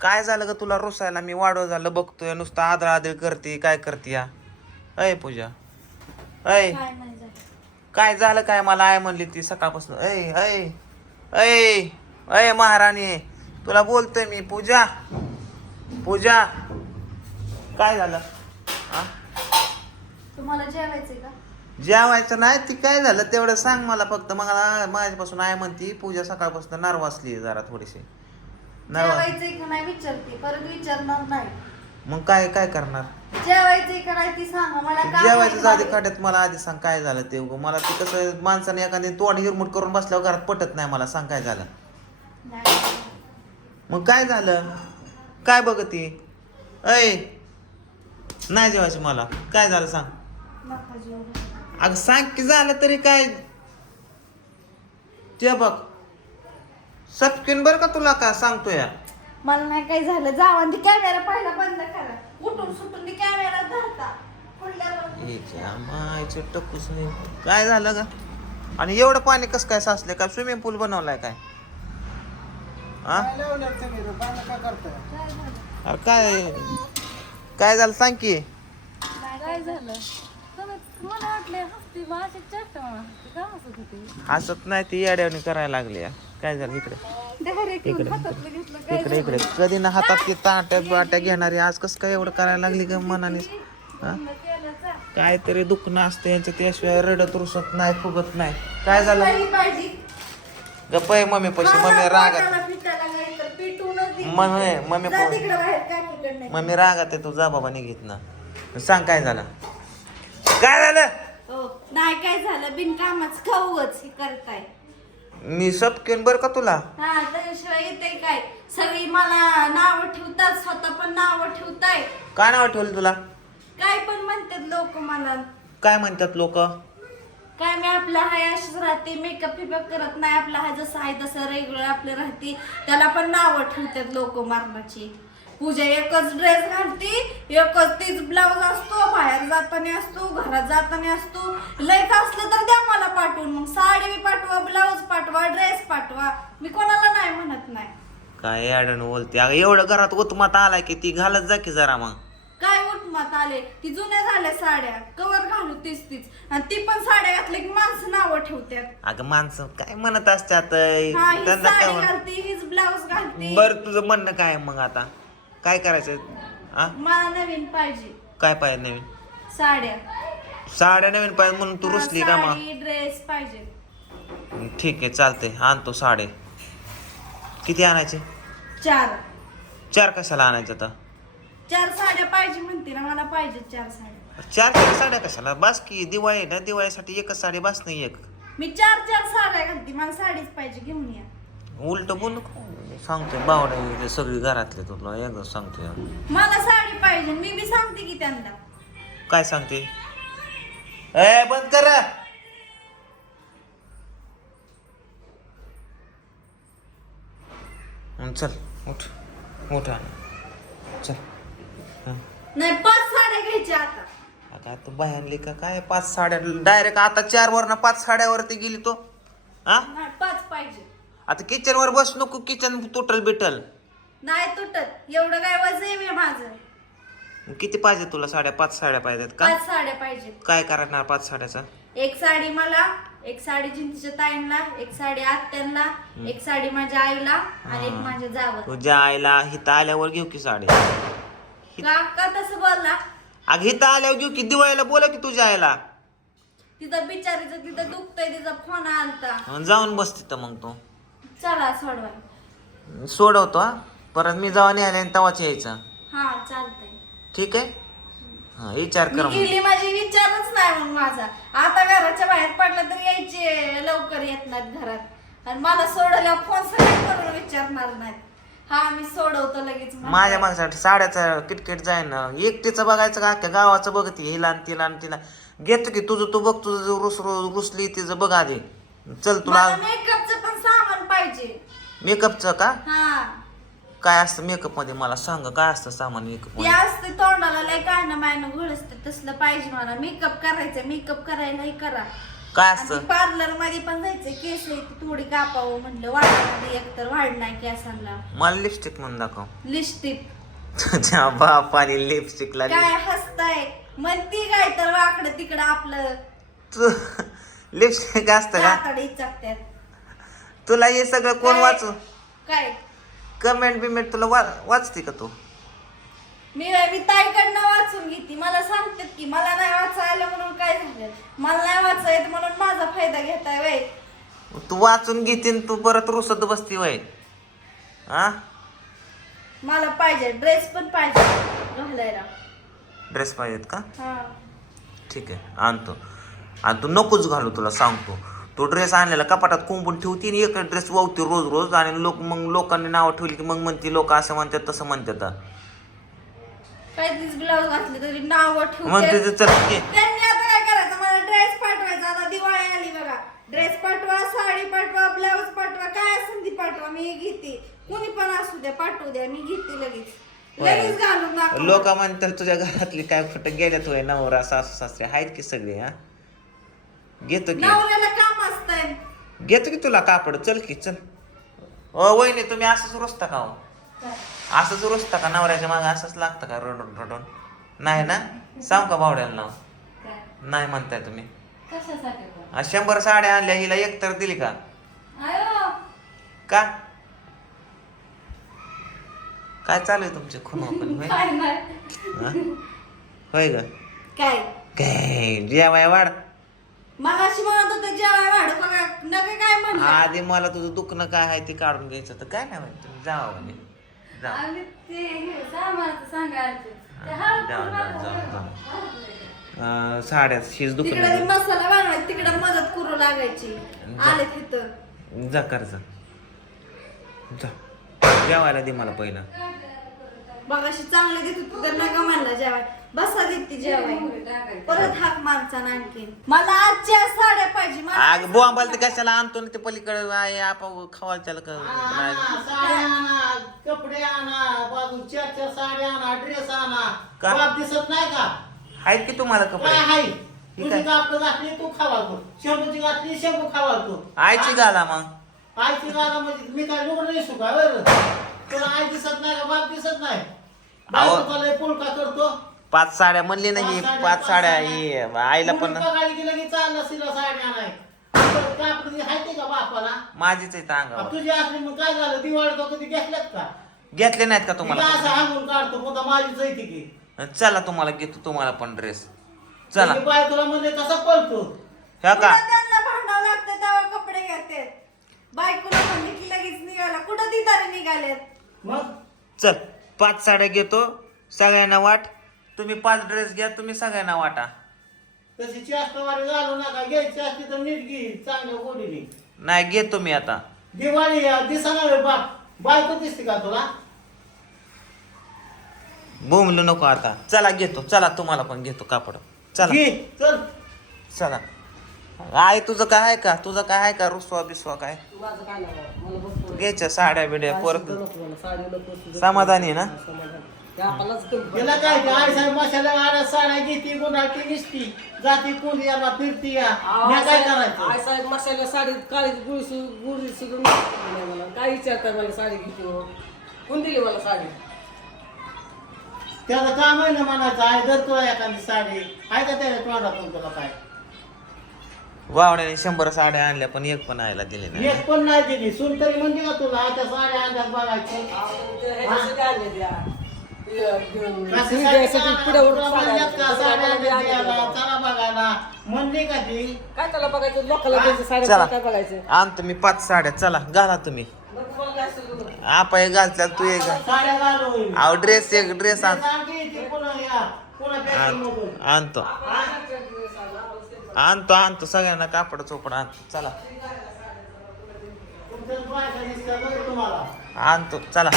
काय झालं ग तुला रुसायला? मी वाढव झालं बघतोय नुसतं आदळ आदळ करते काय करते या? अय पूजा अय काय झालं. काय मला आय म्हणली ती सकाळपासून. ऐ ऐ ऐ ऐ महाराणी तुला बोलतोय मी पूजा पूजा. काय झालं? हा? तुम्हाला जेवायचंय का? जेवायचं नाही ती काय झालं? तेवढं सांग मला फक्त. मग मला माझ्यापासून आय म्हणती पूजा सकाळपासून नर्वासली जरा थोडीशी. नर्वा जेवायचंय का नाही विचारते परत विचारणार नाही. मग काय काय करणार? जेवायचंय का नाही ती सांगा मला काय जेवायचं माहिती आधी काढत मला आधी सांग काय झालं ते उगं. मला ते कसं माणसाने एखादी तोंड हिरमुट करून बसल्यावर घरात पटत नाही मला सांग काय झालं. नाही. मग काय झालं? काय बघती ऐ नाही जेवायचं मला. काय झालं सांग. नका जेवू. अगं सांग की झालं तरी काय? ते बघ. सपकिन बर का तुला का सांगतो या मला नाही काय झालं. जावा आणि कॅमेरा पहिला बंद करा. उठून सुटून ती कॅमेरा धरता. मायचे नाही. काय झालं का आणि एवढं पाणी कसं काय साचले काय स्विमिंग पूल बनवलाय काय? हा? काय अरे काय काय? झालं? सांग की. काय झालं? तुम्ही मला वाटले हसती माझी चेष्टा मला ती काय हसत होती. हसत नाही ती येड्यावणी करायला लागली या. काय झालं? इकडे. इकडे. इकडे इकडे. कधी ना हातात ती ताट्या बाट्या घेणारी. आज कसं काय एवढं करायला लागली का मनाने? काहीतरी दुखणं असतं यांचं. त्याशिवाय रडत रुसत नाही फुगत नाही. काय झालं? गप्प आहे मम्मी पैसे मम्मी रागात. Mummy mummy. मम्मी रागात आहे तू जा बाबा निघित ना. सांग काय झालं? काय झालं? हो, नाही काय झालं? बिनकामाच खाऊच करताय. मी सपकेन बर का तुला? हा त्याशिवाय येते काय? सगळी मला नाव ठेवतात स्वतः पण नाव ठेवताय. काय नाव ठेवलं तुला? काय पण म्हणतात लोक मला. काय म्हणतात लोक? काय मी आपला हाय अशीच राहते मेकअप फिकअप करत नाही आपला हा जसं आहे तसं रेग्युलर आपले राहते. त्याला पण नावं ठेवतात लोक मारणाची पूजा एकच ड्रेस घालते एकच तीच ब्लाऊज असतो बाहेर जाताना असतो घरात जाताना असतो. लयच असलं तर द्या मला. पाठवून मग साडी बी पाठवा ब्लाऊज पाठवा ड्रेस पाठवा. मी कोणाला नाही म्हणत नाही. काय अडण बोलते? अगं एवढं घरात उतमात आलाय की ती घालत जा की जरा मग. काय उठमात आले? ती जुन्या झाल्या साड्या. कवर घालू तीच तीच. आणि ती पण साड्या घातल्या की माणसं नावं ठेवतात अगं माणसं काय म्हणत असतात हा ही त्यांना काय साडी म्हण- घालते हीच ब्लाऊज घालते. बर तुझं म्हणणं काय आहे मग आता? काय करायचं हा मला नवीन पाहिजे. काय पाहिजे नवीन? साड्या. साड्या नवीन पाहिजे म्हणून तू रुसली का मग. ड्रेस पाहिजे. ठीक आहे चालते आणतो साडे. किती आणायचे? चार. चार कशाला आणायचं आता? चार साड्या पाहिजे म्हणते ना मला पाहिजे चार साड्या. चार चार साड्या कशाला? बस की दिवाळी आहे ना दिवाळीसाठी एकच साडी बस नाही एक. मी चार चार साड्या घालते मला साडीच पाहिजे घेऊन या. उलट बोल नको. सांगतोय बावडा सगळी घरातले तुला एकदा सांगतोय. मला साडी पाहिजे मी बी सांगते की त्यांना. काय सांगते? ए बंद कर. चल उठ उठ. चल. नाही पाच साड्या घ्यायच्या आता. आता तू बाहेरली का काय? पाच साड्या. डायरेक्ट आता चार वर पाच साड्यावरती गेली तो. हा? नाही पाच पाहिजे. आता किचन वर बस नको किचन तुटल बिटल नाही तुटत एवढं काय वजन आहे माझं? किती पाहिजे तुला साड्या? पाच साड्या पाहिजेत का? पाच साड्या पाहिजेत काय करणार पाच साड्याचा? एक साडी मला एक साडी जिंतीच्या ताईंना एक साडी आत्यांना एक साडी माझ्या आईला आणि एक. माझ्या जावं तुझ्या आईला हिथं आल्यावर घेऊ की साडी? का का तसं बोलला? अग हिथं आल्यावर घेऊ की दिवाळीला बोला की तुझ्या आईला. तिथं बिचारीचं तिथं दुखतंय तिचा फोन आलता. अन जाऊन बस तिथं मग तू. चला सोडवा. सोडवतो हा. परत मी जाऊन न्यायला आणि तवाच यायचं. हा चालतंय. ठीक आहे? हा विचार मी कर मग. गेली माझी विचारच नाही मग माझा. आता घराच्या बाहेर पडलं तर यायचे लवकर येत नाहीत घरात. आणि मला सोडल्यावर फोन सगळे करून विचारणार नाहीत. हा मी सोडवतो लगेच. माझ्या मागसाठी साड्याचं किटकिट जाईन. ना एकटीचं बघायचं का? अख्ख्या गावाचं बघते हिला आणि तिला आणि तिला. घेतो की तुझं तू बघ तुझं रुस रुसली तिचं बघ आधी. चल तुला मला मेकअपचं पण सामान पाहिजे. मेकअपचं का? हा. काय असतं मेकअपमध्ये मला सांग काय असतं सामान मेकअप ते मध्ये असते तोंडाला लय काय ना मायनं घुळसते तसलं पाहिजे मला. मेकअप करायचं मेकअप करायला हे करा. काय असतं? पार्लरमध्ये पण जायचं केस आहे ती थोडी कापावं म्हणलं वाढणार एकतर वाढणार केसांना मला लिपस्टिक म्हणून दाखव. लिपस्टिक तुझ्या बापाने लिपस्टिकला काय हसताय? म्हणती काय तर वाकडं तिकडं आपलं. तू लिपस्टिक असतं का? चकत्यात तुला हे सगळं कोण काय? वाचू काय? कमेंट बिमेंट तुला वा वाचते का तू? मी मी ताईकडनं वाचून घेते. मला सांगतात की मला नाही वाचायला म्हणून काय झालं? मला नाही वाचा येत म्हणून माझा फायदा घेताय वय तू वाचून घेते न तू परत रुसत बसती वय हा मला पाहिजे ड्रेस पण पाहिजे घालायला. ड्रेस पाहिजेत का? हा. ठीक आहे आणतो. आणि तू नकोच घालू तुला सांगतो. तो ड्रेस आणलेला कपाटात कुंपून ठेवती आणि एक ड्रेस वावते रोज रोज आणि लोक मग लोकांनी नावं ठेवली की मग म्हणते लोक असं म्हणतात तसं म्हणतात. ब्लाऊज घातली तरी नाव म्हणते ते चल घे. त्यांनी आता काय करायचं? मला ड्रेस पाठवायचा. आता दिवाळी आली बघा. ड्रेस पाठवा साडी पाठवा ब्लाऊज पाठवा. काय असेल ती पाठवा. मी घेते. कुणी पण असू द्या पाठवू द्या. मी घेते लगेच. लगेच घालून दाखव. लोक म्हणतात तुझ्या घरातली काय कुठं गेल्यात होय? नवरा सासू सासरे आहेत की सगळे हा? घेतो की. नवऱ्याला घेतो की तुला कापड? चल की चल. ओ वहिनी तुम्ही असंच रुसता का हो? असंच रुसता का? नवऱ्याच्या मागे असंच लागतं का? रडून रडून. नाही ना? सांग का भावड्याला नाव? नाही म्हणताय तुम्ही. आ, शंभर साड्या आणल्या हिला एक तर दिली का? का? काय चालू आहे तुमचे खून होय? हा? होय ग. काय? काय? जेवाय वाढ. मग अशी म्हणत होते जेवाय वाढ बघा नका काय म्हणलं आधी मला तुझं दुखणं काय आहे ते काढून घ्यायचं तर काय नाही माहिती. तुम्ही जावा म्हणे. जा आम्ही ते हे सामानाचं सांगायचं ते हळद जाऊ, पण जाऊ, जाऊ, टाकायचं. अं, साड्या शीज तिकडे दुखणं मसाला बनवायचा तिकडे मदत करू लागायची. आले तिथं जा कर जा. जा. जेवायला दे मला पहिलं. अशी चांगली देत होती तर नका म्हणला जेवाय बसा देते जेवाय टाकायचं. परत हाक मारचा ना आणखीन मला आजच्या साड्या पाहिजे मला आग बोंबाल ते कशाला आणतो ना ते पलीकडे? आहे आपा खवाल त्याला का नाही. आणा, साड्या आणा कपडे आणा बाजू चार चार साड्या आणा ड्रेस आणा. का? बाप दिसत नाही का? आहेत की तुम्हाला काय कपडे? हाय तुझी आहे. कापड घातली तू खावातो शेंबूची घातली शेंबू खावातो आईची घाला मग. आईची गाला म्हणजे मी काय लुगडं नाही सुका बरं तुला आई दिसत नाही का बाप दिसत नाही? अहो. बायको तुला लय पुळका करतो. पाच साड्या म्हणली नाही पाच साड्या, पाच. ही आईला पण माझीच आहे आ, अंगावर तुझी असली मग काय झालं? दिवाळी तो कधी घेतल्यात का? घेतले नाहीत का असं तुम्हाला हांगून काढतो पुन्हा माझीच आहे ती की. चला तुम्हाला घेतो तुम्हाला पण ड्रेस चला. मी बाय तुला म्हणजे कसा पळतो. ह्या का? त्यांना भांडावं लागतं तेव्हा कपडे घेते बायकोला म्हणले की लगेच निघाला कुठं ती तरी निघालेत? मग? चल पाच साड्या घेतो. सगळ्यांना वाट. तुम्ही पाच ड्रेस घ्या तुम्ही सगळ्यांना वाटा. तशी चाष्टवारी घालू नका. घ्यायची असली तर नीट घे चांगल्या गोडीने. नाही घेतो मी आता. दिवाळी या बाप. बायको दिसते का तुला? बोंबलो नको आता. चला घेतो. चला तुम्हाला पण घेतो कापड. चला. घे चल. चला. आहे तुझं काय आहे का? तुझं काय आहे का? रुसवा बिसवा काय? माझं काय नाही मला बघतो घ्यायच्या साड्या बिड्या परत मला. साडी नको समाधानी आहे ना? त्याला काय ते आई साहेब मशाला आड्या साड्या घेते गुन्हाटी निसती. जाती कोणी याला फिरती या. मी काय करायचं? आय साहेब मसाला साडी काळी गुळी सु गुळी नाही मला काय विचारतात मला साडी किती हो कोण दिली मला साडी? त्याचं काम आहे ना म्हणायचं? आहे जर तुला एखादी साडी. आहे का त्याच्या तोंडातून तुला काय? वावड्याने शंभर साड्या आणल्या पण एक पण आयला दिली नाही. एक पण नाही दिली. सून तरी म्हणते का तुला त्या साड्या आणल्यात बघायचं? काय त्याला बघायचं? लोकांना द्यायचं साड्या चला. काय बघायचं? आणतो मी पाच साड्या. चला घाला तुम्ही. मग तुम्हाला काय सुचलं? आपा एक तू एक घाल. साड्या घालू अहो ड्रेस एक ड्रेस आण. आणतो आणतो. आणतो सगळ्यांना कापड चोपड आणतो. चला. आणतो. चला.